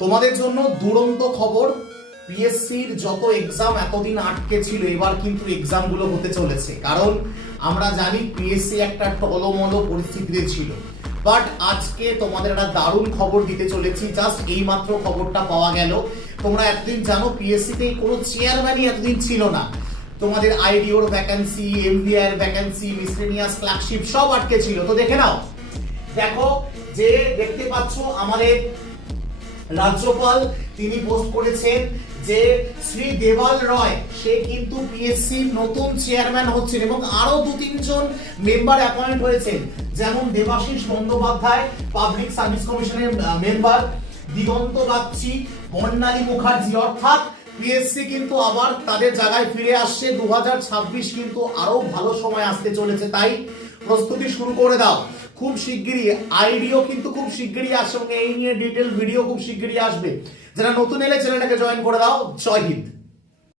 তোমাদের জন্য দুরন্ত খবর, পিএসসির যত এক্সাম এতদিন আটকে ছিল এবার কিন্তু এক্সাম গুলো হতে চলেছে। কারণ আমরা জানি পিএসসি একটা টলমলো পরিস্থিতিতে ছিল, বাট আজকে তোমাদের একটা দারুণ খবর দিতে চলেছি। জাস্ট এই মাত্র খবরটা পাওয়া গেল। তোমরা এতদিন জানো পিএসসি তে কোনো চেয়ারম্যানই এতদিন ছিল না। তোমাদের আইডিওর ভ্যাকেন্সি, এমবিআই এর ভ্যাকেন্সি, মিসলেনিয়াস ক্লার্কশিপ সব আটকে ছিল। তো দেখে নাও, দেখো যে দেখতে পাচ্ছ আমাদের রাজ্যপাল তিনি পোস্ট করেছেন যে শ্রী দেবাল রয় সে কিন্তু পিএসসি নতুন চেয়ারম্যান হচ্ছেন এবং আরো 2-3 জন মেম্বার অ্যাপয়েন্ট হয়েছেন, যেমন দেবাশিস বন্দ্যোপাধ্যায় পাবলিক সার্ভিস কমিশনের মেম্বার, দিগন্ত বাগচি, বর্ণালী মুখার্জি। অর্থাৎ পিএসসি কিন্তু আবার তাদের জায়গায় ফিরে আসছে। 2026 কিন্তু আরো ভালো সময় আসতে চলেছে, তাই প্রস্তুতি শুরু করে দাও। খুব শিগগিরই আইডিও কিন্তু খুব শিগগিরই আসবে, এই নিয়ে ডিটেল ভিডিও খুব শিগগিরই আসবে। যারা নতুন এলে চ্যানেলটাকে জয়েন করে দাও। জয় হিন্দ।